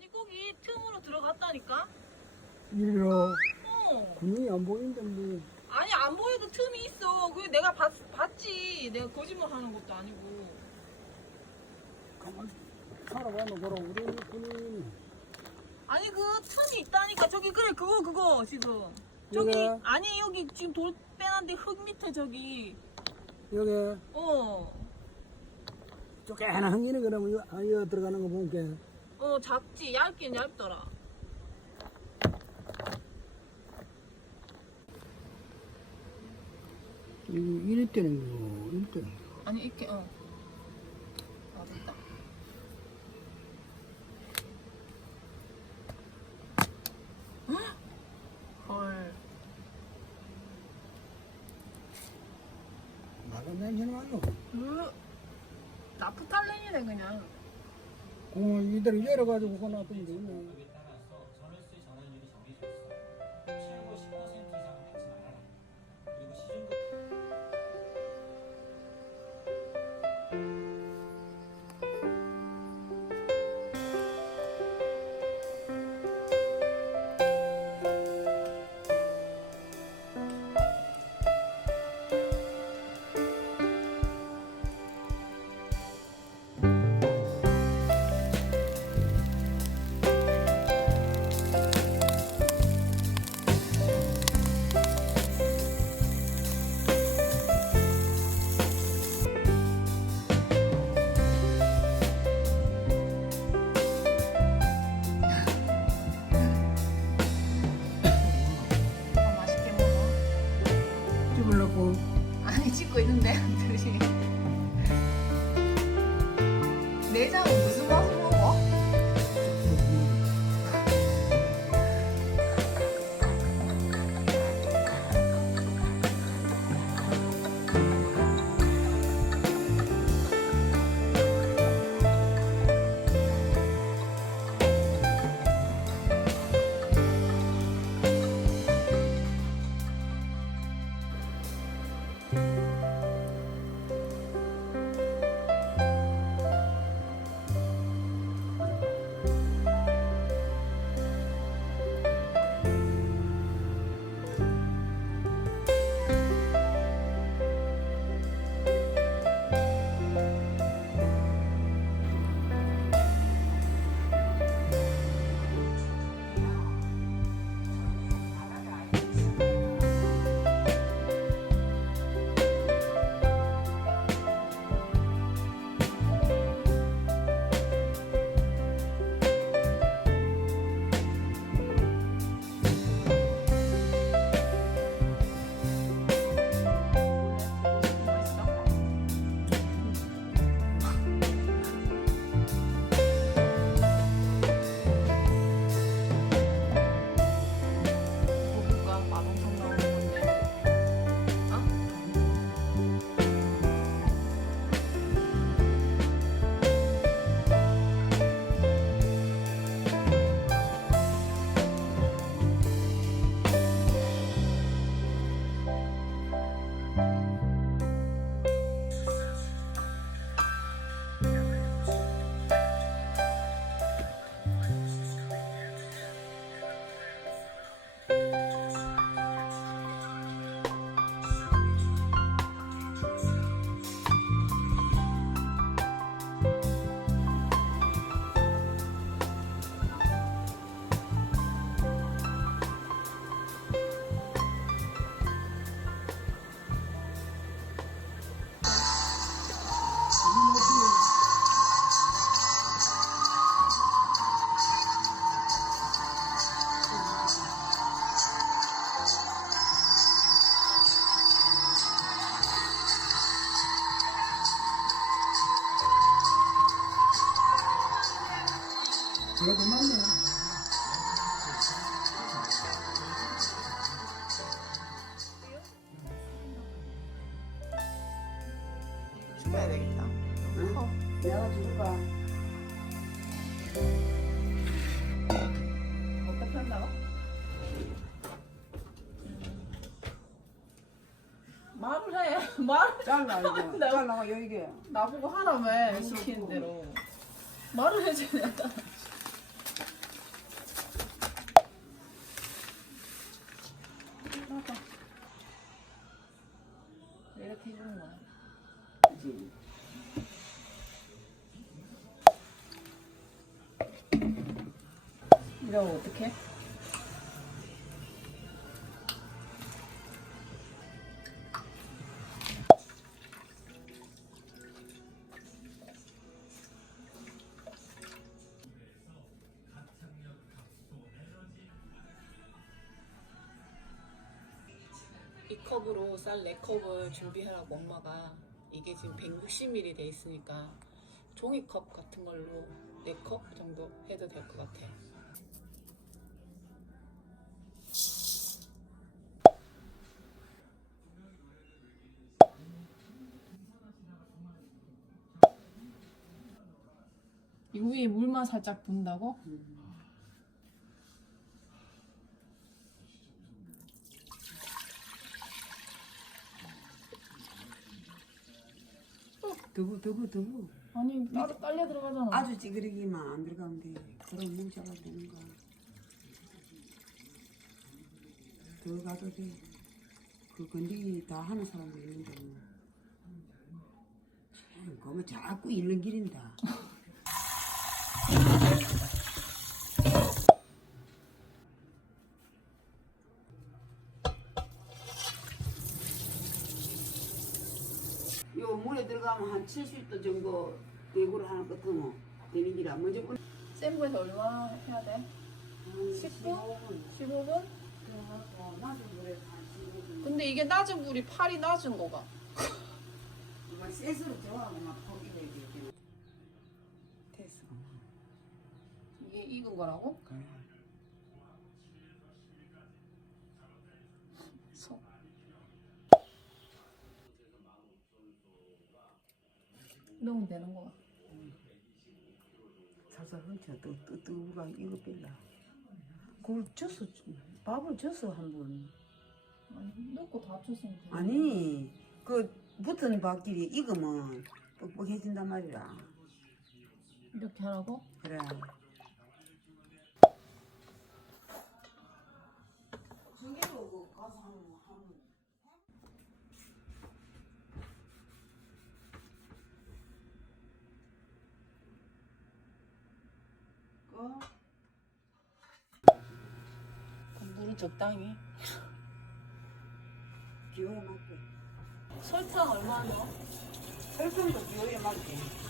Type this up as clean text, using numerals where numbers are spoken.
아니 꼭 이 틈으로 들어갔다니까? 이리로 어. 군인이 안 보이는데 뭐. 아니 안 보여도 틈이 있어. 그 내가 봤지. 내가 거짓말 하는 것도 아니고. 가만 살아가면 보라 우리 군인. 아니 그 틈이 있다니까. 저기 그래 그거 지금. 저기 여기? 아니 여기 지금 돌 빼는데 흙 밑에 저기. 여기 어. 쪼개나 한기는 그러면 이거 들어가는 거 보니까 작지. 얇긴 얇더라. 이럴 때는 거 이럴 때는 거. 아니 이렇게 아 됐다. 헐. 나간 냄새는 안 나. 나프탈렌이네 그냥. 이대로 열어가지고 그거 놔두면 되네. 따라서 전월세 전환율이 정해져 있어. 최고 10% 이상은 받지 말아라. 그리고 시중금 맛있게 먹어. 찍으려고 아니 찍고 있는데 둘이. 내장은 무슨 맛으로 먹어? 고기가 마동석 나오는 건데. 그래도 맞네. 죽여야 되겠다. 내가 줄까? 어떻게 한다고? 말을 해. 말을 잘라 이거. 내가- 잘라가 여기게. 나보고 하라며 시키는 대로 말을 해줘야 돼. 이렇게 해주는 거야. 그치? 이러고 어떡해? 이 컵으로 쌀 4컵을 준비하라고 엄마가. 이게 지금 160ml 돼 있으니까 종이컵 같은 걸로 4컵 정도 해도 될 것 같아. 이 위에 물만 살짝 붓는다고? 두부. 아니 따로 딸려 들어가잖아. 아주 찌그러기만 안 들어가면 돼. 그럼 뭉쳐가 되는 거야. 더 가도 돼. 그 건디 다 하는 사람도 있는데 뭐. 그러면 자꾸 잃는 길인다. 요 물에 들어가면 한 70도 정도 내구를 하는 것도 뭐 되는 기라 먼저 끓. 센 불에서 얼마나 해야 돼? 10분? 15분? 들어가고 낮은 물에 한 15분. 근데 이게 낮은 불이 팔이 낮은 거가. 막 셋으로 좋아하고 막 포기해야 돼. 됐어. 이게 익은 거라고? 그래. 속. 넣으면 되는 거야. 살살 훔쳐 또 뜨거우가 이거 뺄라. 그걸 줬어. 밥을 줬어 한 번. 아니 넣고 다 쳤으면 돼. 아니 그 붙은 밥끼리 익으면 뻑뻑해진단 말이야. 이렇게 하라고? 그래. 저기로 가서 하면 물은 적당히. 기호에 맞게. 설탕 얼마 넣어? 설탕도 기호에 맞게.